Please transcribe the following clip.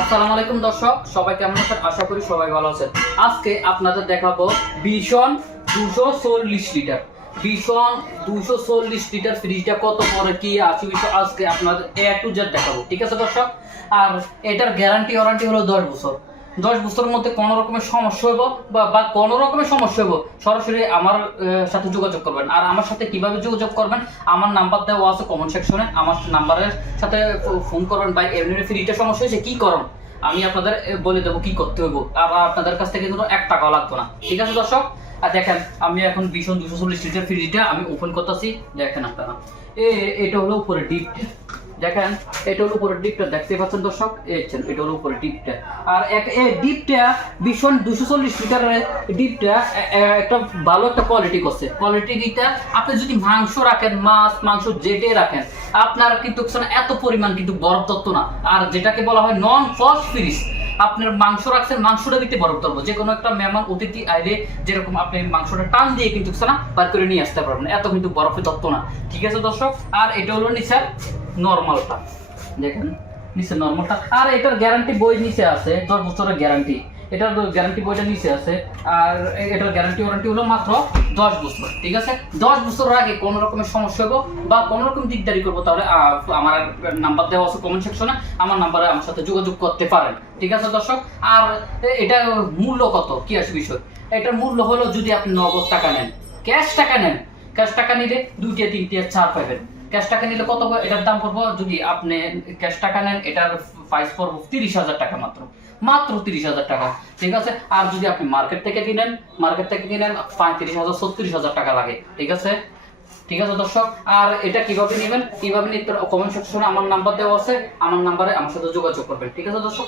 আসসালামু আলাইকুম দর্শক, সবাই কেমন আছেন? আশা করি সবাই ভালো আছেন। আজকে আপনাদের দেখাবো ভীষণ দুশো চল্লিশ লিটার। ভীষণ দুশো চল্লিশ লিটার ফ্রিজটা কত পরে, কি আছে বিষয় আজকে আপনাদের এ টু জেড দেখাবো। ঠিক আছে দর্শক? আর এটার গ্যারান্টি ওয়ারান্টি হলো দশ বছর। দশ বছরের মধ্যে কোনো রকমের সমস্যা হইব বা বা কোনো রকমের সমস্যা হইব, সরাসরি আমার সাথে যোগাযোগ করবেন। আর আমার সাথে কীভাবে যোগাযোগ করবেন? আমার নাম্বার দেওয়া আছে কমেন্ট সেকশনে আমার নাম্বারের সাথে ফোন করবেন। বা এমনি ফ্রিটা সমস্যা হয়েছে, কী করুন আমি আপনাদের বলে দেবো কি করতে হইব। আর আপনাদের কাছ থেকে কিন্তু এক টাকাও লাগতো না। ঠিক আছে, দর্শক? আর দেখেন, আমি এখন ভীষণ দুশো চল্লিশ লিটার ফ্রিজটা আমি ওপেন করতেছি। দেখেন আপনারা। এটা হলো উপরে ডিপ। দেখেন এটা হলো উপরে ডিপটা দেখতে পাচ্ছেন দর্শক? এই হচ্ছেন, এটা হলো উপরে ডিপটা আর এক- এই ডিপটা ভীষণ দুশো চল্লিশ লিটারের ডিপটা একটা ভালো একটা কোয়ালিটি করছে। কোয়ালিটিটা আপনি যদি মাংস রাখেন মাছ মাংস যেটে রাখেন আপনার কিন্তু এত পরিমাণ কিন্তু বরফ তত্ত্ব না। আর যেটাকে বলা হয় নন ফস ফ্রিজ আপনার মাংস রাখছেন মাংসটা দিতে বরফ ধরবো যে কোনো একটা মেহমান অতিথি আইলে যেরকম আপনি মাংসটা টান দিয়ে কিন্তু না বার করে নিয়ে আসতে পারবেন। এত কিন্তু বরফে তত্ত্ব না। ঠিক আছে দর্শক? আর এটা হলো নিচের নর্মালটা দেখেন, নিচে নর্মালটা আর এটার গ্যারান্টি বই নিচে আছে, দশ বছরের গ্যারান্টি এটার গ্যারান্টি বইটা নিচে আছে। আর এটার গ্যারান্টি ওয়ারেন্টি হলো মাত্র দশ বছর, ঠিক আছে? দশ বছর আগে কোনো রকমের সমস্যা হব বা কোনো রকম দিকদারি করব, তাহলে আমার নাম্বার দেওয়া আছে কমেন্ট সেকশনে আমার নাম্বারে আমার সাথে যোগাযোগ করতে পারেন, ঠিক আছে দর্শক? আর এটা মূল্য কত? কি আছে বিষয়? এটার মূল্য হলো যদি আপনি নগদ টাকা নেন ক্যাশ টাকা নেন ক্যাশ টাকা নিলে দুইটা, তিনটে, চার পাবেন। ক্যাশ টাকা নিলে কত এটার দাম পড়ব? যদি আপনি ক্যাশ টাকা নেন, এটার প্রাইস পড়ব তিরিশ হাজার টাকা মাত্র। মাত্র তিরিশ হাজার টাকা। ঠিক আছে? আর যদি আপনি মার্কেট থেকে কিনেন মার্কেট থেকে কিনেন, পঁয়ত্রিশ হাজার, ছত্রিশ হাজার টাকা লাগে। ঠিক আছে? ঠিক আছে, দর্শক? আর এটা কীভাবে নেবেন? কীভাবে নিতে কমেন্ট সেকশনে আমার নাম্বার দেওয়া আছে। আমার নাম্বারে আমার সাথে যোগাযোগ করবেন। ঠিক আছে, দর্শক?